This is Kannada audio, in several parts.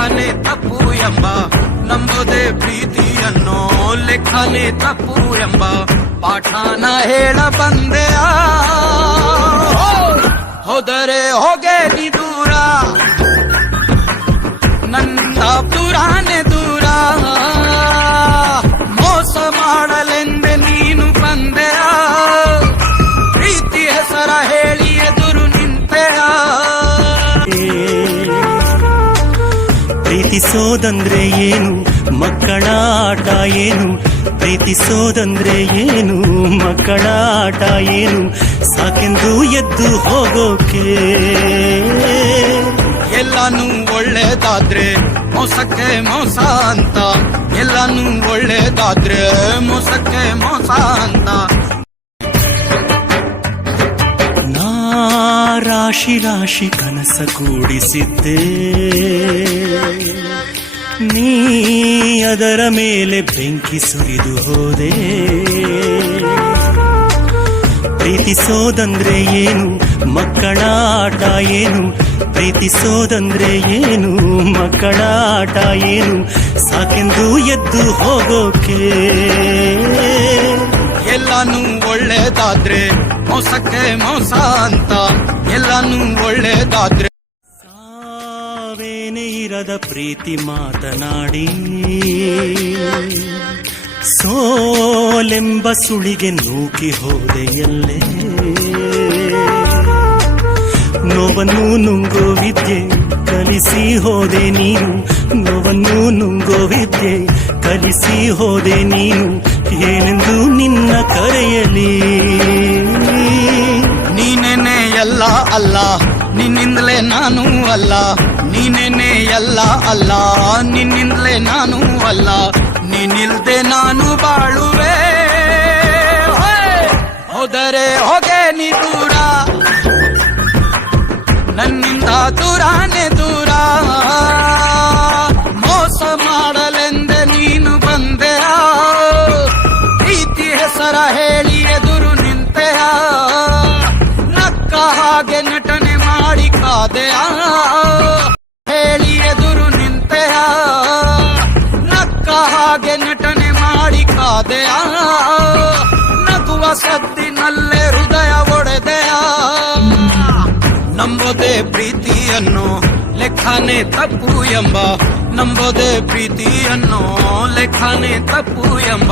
ಲೆಕ್ಕನೆ ತಪ್ಪು ಎಂಬ ನಂಬೋದೆ ಪ್ರೀತಿಯನ್ನೋ ಲೆಕ್ಕನೆ ತಪ್ಪು ಎಂಬ ಪಾಠನ ಹೇಳ ಬಂದೆಯ ಹೋದರೆ ಹೋಗೆ ನೀ ದೂರ ನನ್ನ ಪುರಾಣೆ ದೂರ ಮೋಸ ಮಾಡಲೆಂದೆ ನೀನು ಬಂದೆಯ ಪ್ರೀತಿ ಹೆಸರ ಹೇಳಿ ಎದುರು ನಿಂತೆಯ ಪ್ರೀತಿಸೋದಂದ್ರೆ ಏನು ಮಕ್ಕಳ ಆಟ ಏನು ಪ್ರೀತಿಸೋದಂದ್ರೆ ಏನು ಮಕ್ಕಳ ಆಟ ಏನು ಸಾಕೆಂದು ಎದ್ದು ಹೋಗೋಕೆ ಎಲ್ಲಾನು ಒಳ್ಳೇದಾದ್ರೆ ಮೋಸಕ್ಕೆ ಮೋಸ ಅಂತ ಎಲ್ಲಾನು ಒಳ್ಳೇದಾದ್ರೆ ಮೋಸಕ್ಕೆ ಮೋಸ ಅಂತ ನಾ ರಾಶಿ ರಾಶಿ ಕನಸ ಕೂಡಿಸಿದ್ದೆ ನೀ ಅದರ ಮೇಲೆ ಬೆಂಕಿ ಸುರಿದು ಹೋದೆ ಪ್ರೀತಿಸೋದಂದ್ರೆ ಏನು ಮಕ್ಕಳ ಆಟ ಏನು ಪ್ರೀತಿಸೋದಂದ್ರೆ ಏನು ಮಕ್ಕಳ ಆಟ ಏನು ಸಾಕೆಂದು ಎದ್ದು ಹೋಗೋಕೆ ಎಲ್ಲಾನು ಒಳ್ಳೇದಾದ್ರೆ ಮೋಸಕ್ಕೆ ಮೋಸ ಅಂತ ಎಲ್ಲಾನು ಒಳ್ಳೇದಾದ್ರೆ ಸಾವೇನೇ ಇರದ ಪ್ರೀತಿ ಮಾತನಾಡಿ ಸೋಲೆಂಬ ಸುಳಿಗೆ ನೂಕಿ ಹೋದೆ ಎಲ್ಲೇ ನೋವನ್ನು ನುಂಗೋ ವಿದ್ಯೆ ಕಲಿಸಿ ಹೋದೆ ನೀನು ನೋವನ್ನು ನುಂಗೋ ವಿದ್ಯೆ ಕಲಿಸಿ ಹೋದೆ ನೀನು ಏನೆಂದು ನಿನ್ನ ಕರೆಯಲಿ ನೀನೇನೆ ಎಲ್ಲ ಅಲ್ಲ ನಿನ್ನಿಂದಲೇ ನಾನು ಅಲ್ಲ ನೀನೇನೆ ಎಲ್ಲ ಅಲ್ಲ ನಿನ್ನಿಂದಲೇ ನಾನು ಅಲ್ಲ ನೀನಿಲ್ದೆ ನಾನು ಬಾಳುವೆ ಹೋದರೆ ಹೋಗೆ ನೀ ದೂರ ನನ್ನಿಂದ ದೂರಾನೆ ದೂರ ಮೋಸ ಮಾಡಲೆಂದೆ ನೀನು ಬಂದೆಯ ಪ್ರೀತಿ ಹೆಸರ ಹೇಳಿ ಎದುರು ನಿಂತೆಯ ನಕ್ಕ ಹಾಗೆ ನಟನೆ ಮಾಡಿ ಕಾದೆಯ ಹೇಳಿ ಎದುರು ನಿಂತೆಯ ನಕ್ಕ ಹಾಗೆ ನಟನೆ ಮಾಡಿ ಕಾದೆಯ ನಗುವ ಸದ್ದಿನಲ್ಲೇ ಹೃದಯ ಒಡೆದೆಯ ನಂಬೋದೆ ಪ್ರೀತಿಯನ್ನು ಲೆಕ್ಕನೆ ತಪ್ಪು ಎಂಬ ನಂಬೋದೆ ಪ್ರೀತಿಯನ್ನು ಲೆಕ್ಕನೆ ತಪ್ಪು ಎಂಬ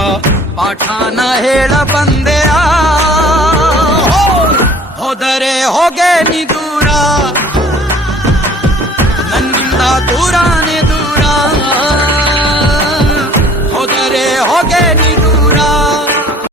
ಪಾಠನ ಹೇಳ ಬಂದೆಯ ಹೋದರೆ ಹೋಗೆ ನೀ ದೂರ ನನ್ನಿಂದ ದೂರ